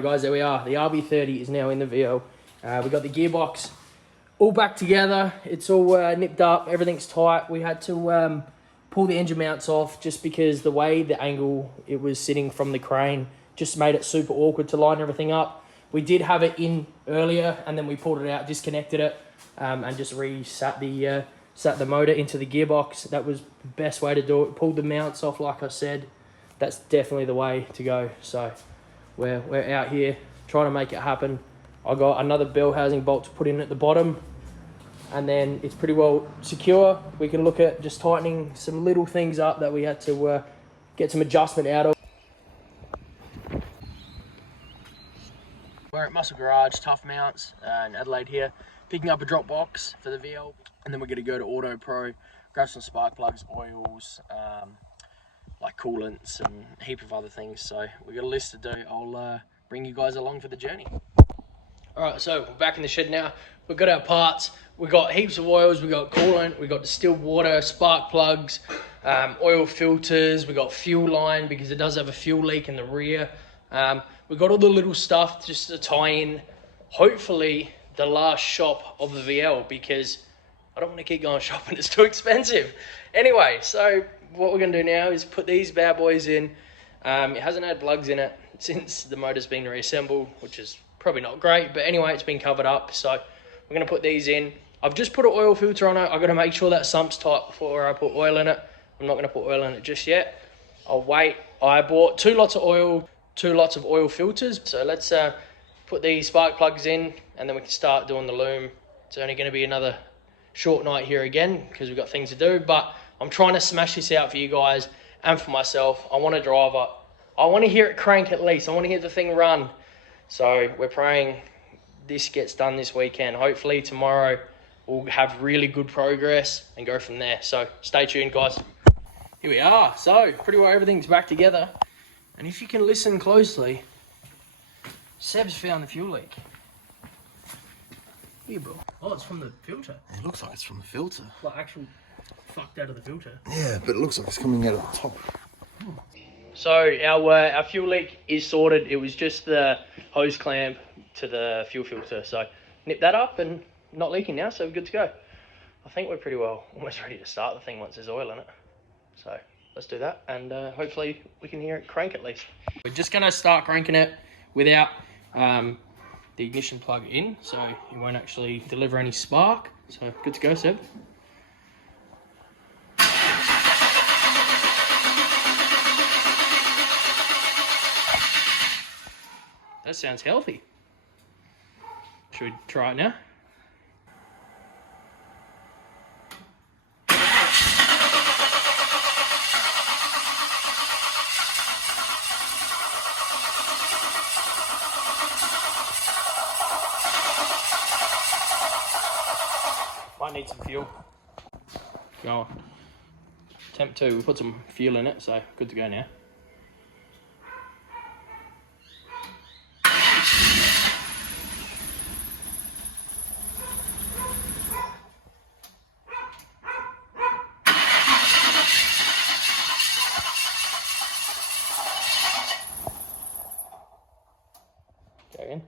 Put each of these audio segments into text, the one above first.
Alrighty guys, there we are. The RB30 is now in the VL. We got the gearbox all back together. It's all nipped up, everything's tight. We had to pull the engine mounts off just because the way the angle it was sitting from the crane just made it super awkward to line everything up. We did have it in earlier and then we pulled it out, disconnected it, and just sat the motor into the gearbox. That was the best way to do it. Pulled the mounts off like I said. That's definitely the way to go. So we're out here trying to make it happen. I got another bell housing bolt to put in at the bottom, and then it's pretty well secure. We can look at just tightening some little things up that we had to get some adjustment out of. We're at Muscle Garage, Tough Mounts in Adelaide here, picking up a drop box for the VL, and then we're going to go to Auto Pro, grab some spark plugs, oils, like coolants and a heap of other things. So we've got a list to do. I'll bring you guys along for the journey. Alright, so we're back in the shed now. We've got our parts. We've got heaps of oils. We've got coolant. We've got distilled water, spark plugs, oil filters. We've got fuel line because it does have a fuel leak in the rear. We've got all the little stuff just to tie in, hopefully, the last shop of the VL, because I don't want to keep going shopping. It's too expensive. Anyway, so what we're going to do now is put these bad boys in. It hasn't had plugs in it since the motor's been reassembled, which is probably not great, but anyway, it's been covered up. So we're going to put these in. I've just put an oil filter on it. I've got to make sure that sump's tight before I put oil in it. I'm not going to put oil in it just yet. I'll wait. I bought 2 lots of oil, 2 lots of oil filters. So let's put these spark plugs in, and then we can start doing the loom. It's only going to be another short night here again because we've got things to do, but I'm trying to smash this out for you guys and for myself. I want to drive it. I want to hear it crank at least. I want to hear the thing run. So we're praying this gets done this weekend. Hopefully tomorrow we'll have really good progress and go from there. So stay tuned, guys. Here we are. So pretty well everything's back together. And if you can listen closely, Seb's found the fuel leak. Here, bro. Oh, it's from the filter. It looks like it's from the filter. Like actual fucked out of the filter. Yeah, but it looks like it's coming out of the top. So our fuel leak is sorted. It was just the hose clamp to the fuel filter. So nip that up and not leaking now, so we're good to go. I think we're pretty well almost ready to start the thing once there's oil in it. So let's do that, and hopefully we can hear it crank at least. We're just going to start cranking it without the ignition plug in, so it won't actually deliver any spark. So good to go, Seb. That sounds healthy. Should we try it now? Might need some fuel. Go on. Temp 2, we put some fuel in it, so good to go now. Go again.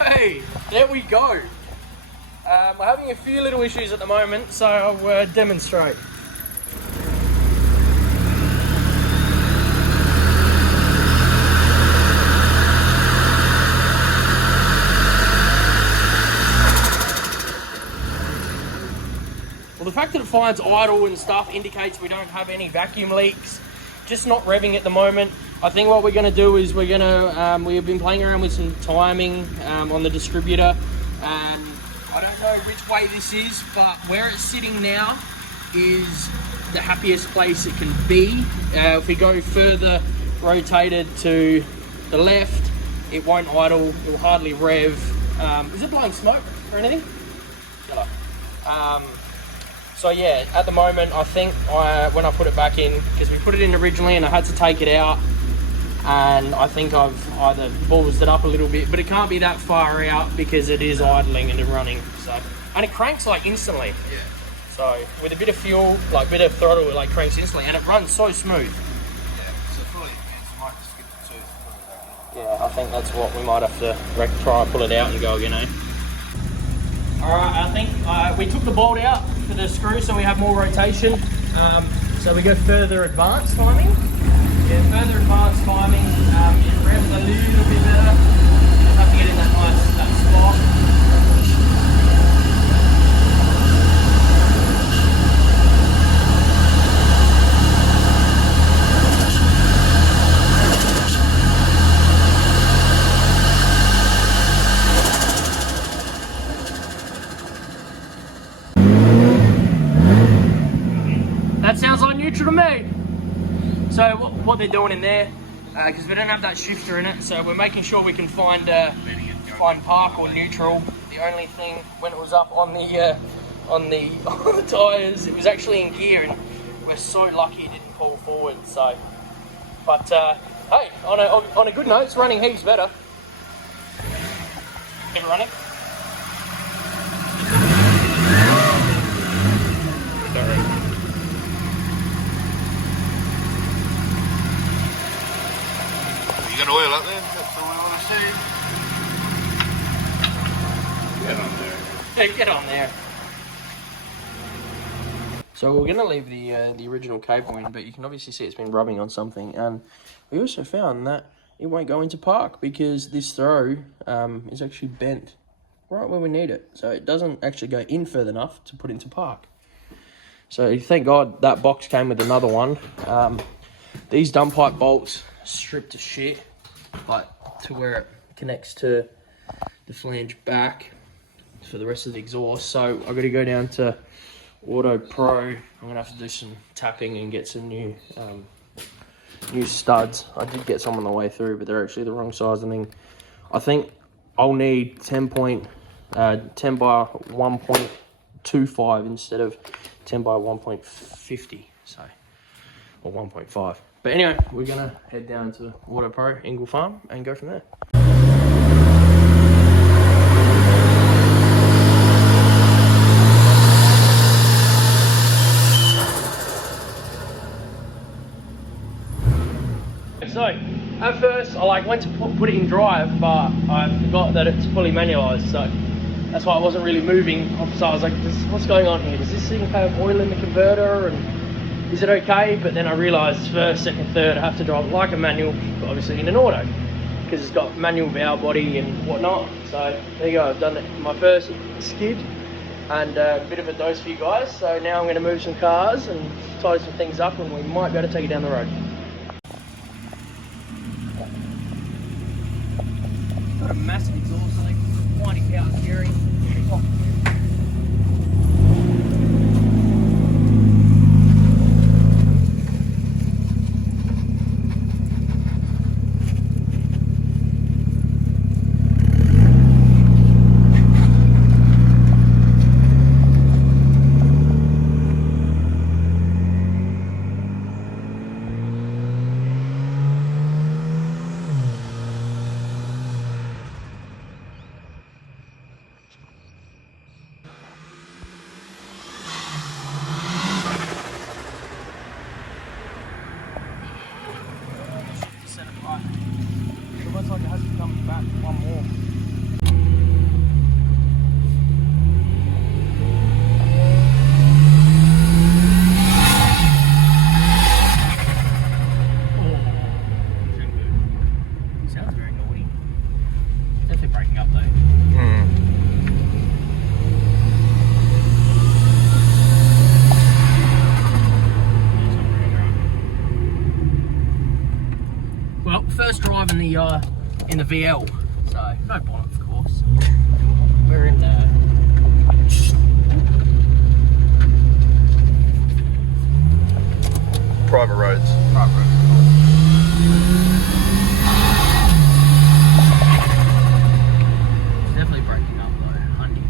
Hey, there we go. We're having a few little issues at the moment, so I'll demonstrate. Well, the fact that it finds idle and stuff indicates we don't have any vacuum leaks. Just not revving at the moment. I think what we're going to do is we're going to, we've been playing around with some timing on the distributor. I don't know which way this is, but where it's sitting now is the happiest place it can be. If we go further rotated to the left, it won't idle, it will hardly rev. Is it blowing smoke or anything? So yeah, at the moment, I think when I put it back in, because we put it in originally and I had to take it out, and I think I've either ballsed it up a little bit, but it can't be that far out because it is idling and running. So, and it cranks like instantly. Yeah. So with a bit of fuel, like a bit of throttle, it like cranks instantly, and it runs so smooth. Yeah. So fully, you might just skip the tooth. Yeah, I think that's what we might have to try and pull it out and go again, eh? Alright, I think we took the bolt out for the screw so we have more rotation. So we go further advanced timing. Yeah, further advanced timing, it revs a little bit better. Just have to get in that spot. That sounds like neutral to me. So what they're doing in there, because we don't have that shifter in it, so we're making sure we can find park or neutral. The only thing, when it was up on the on the tyres, it was actually in gear, and we're so lucky it didn't pull forward. So, but hey, on a good note, it's running heaps better. Keep it running. Sorry. You got oil up there? That's all I want to see. Get on there. Hey, get on there. So we're going to leave the original cable in, but you can obviously see it's been rubbing on something. And we also found that it won't go into park because this throw is actually bent right where we need it. So it doesn't actually go in further enough to put into park. So thank God that box came with another one. These dump pipe bolts stripped to shit, but to where it connects to the flange back for the rest of the exhaust. So I've got to go down to Auto Pro. I'm gonna have to do some tapping and get some new studs. I did get some on the way through, but they're actually the wrong size. I think I'll need 10 by 1.25 instead of 10 by 1.50, so, or 1.5. But anyway, we're gonna head down to Auto Pro Ingle Farm and go from there. So, at first, I went to put it in drive, but I forgot that it's fully manualised, so that's why I wasn't really moving. So I was like, what's going on here? Does this thing have oil in the converter, and is it okay? But then I realised first, second, third, I have to drive it like a manual, but obviously in an auto, because it's got manual valve body and whatnot. So there you go, I've done it, my first skid, and a bit of a dose for you guys. So now I'm going to move some cars and tidy some things up, and we might be able to take it down the road. Got a massive exhaust, like 90 power steering. It looks like it has to come back one more. Sounds very naughty. Definitely breaking up though. Well, first drive in the VL, so no bonnet, of course. We're in the Private roads. private road. It's definitely breaking up though, Hundy.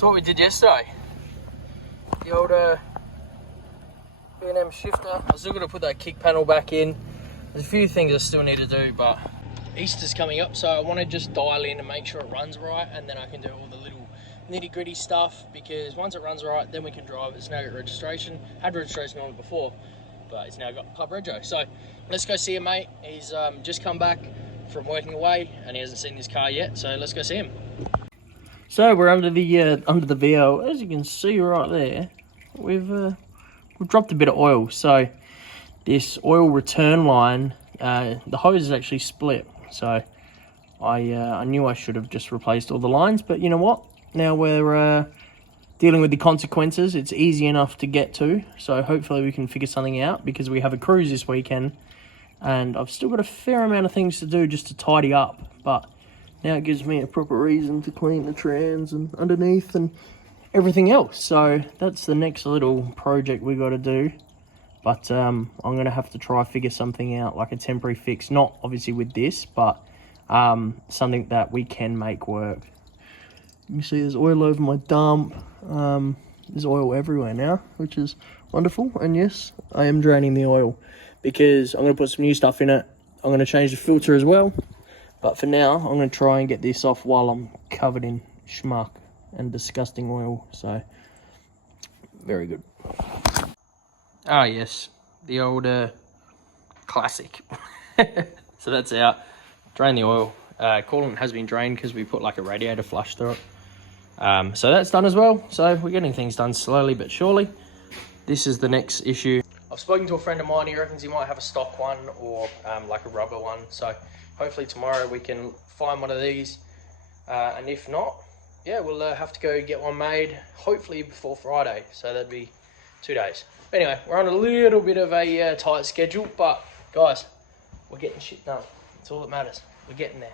So what we did yesterday, the old B&M shifter. I still got to put that kick panel back in. There's a few things I still need to do, but Easter's coming up, so I want to just dial in and make sure it runs right, and then I can do all the little nitty-gritty stuff, because once it runs right, then we can drive. It's now got registration. Had registration on it before, but it's now got Club Rego. So let's go see him, mate. He's just come back from working away, and he hasn't seen his car yet, so let's go see him. So we're under the VO. As you can see right there, we've dropped a bit of oil. So this oil return line, the hose is actually split. So I knew I should have just replaced all the lines, but you know what? Now we're dealing with the consequences. It's easy enough to get to, so hopefully we can figure something out, because we have a cruise this weekend, and I've still got a fair amount of things to do just to tidy up, but now it gives me a proper reason to clean the trans and underneath and everything else. So that's the next little project we got to do. But I'm going to have to try figure something out, like a temporary fix. Not obviously with this, but something that we can make work. You can see there's oil over my dump. There's oil everywhere now, which is wonderful. And yes, I am draining the oil, because I'm going to put some new stuff in it. I'm going to change the filter as well. But for now, I'm going to try and get this off while I'm covered in schmuck and disgusting oil. So, very good. Ah, yes. The old classic. So that's out. Drain the oil. Coolant has been drained because we put like a radiator flush through it. So that's done as well. So we're getting things done slowly but surely. This is the next issue. I've spoken to a friend of mine. He reckons he might have a stock one, or like a rubber one. So hopefully tomorrow we can find one of these, and if not, yeah, we'll have to go get one made, hopefully before Friday, so that'd be 2 days. But anyway, we're on a little bit of a tight schedule, but guys, we're getting shit done. That's all that matters. We're getting there.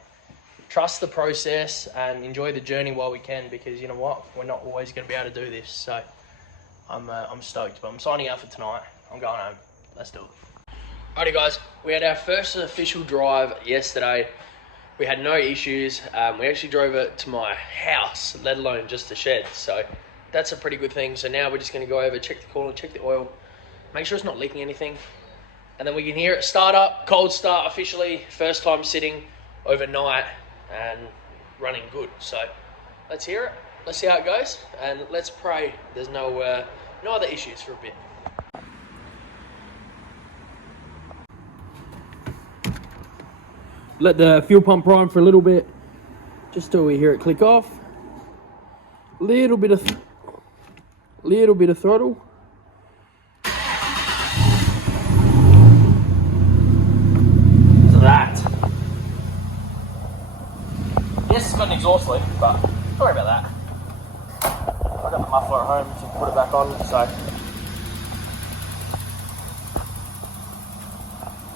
Trust the process and enjoy the journey while we can, because you know what, we're not always going to be able to do this. So I'm stoked, but I'm signing out for tonight. I'm going home. Let's do it. Alrighty guys, we had our first official drive yesterday. We had no issues. We actually drove it to my house, let alone just the shed. So that's a pretty good thing. So now we're just going to go over, check the coolant, check the oil, make sure it's not leaking anything. And then we can hear it start up, cold start officially. First time sitting overnight and running good. So let's hear it. Let's see how it goes. And let's pray there's no other issues for a bit. Let the fuel pump prime for a little bit, just till we hear it click off. Little bit of throttle. So that. Yes, it's got an exhaust leak, but don't worry about that. I got the muffler at home to put it back on, so.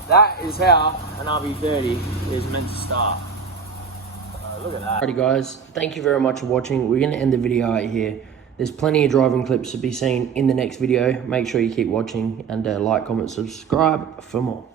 That is how an RB30 is meant to start. Look at that. Alrighty guys, thank you very much for watching. We're going to end the video out here. There's plenty of driving clips to be seen in the next video. Make sure you keep watching, and like, comment, subscribe for more.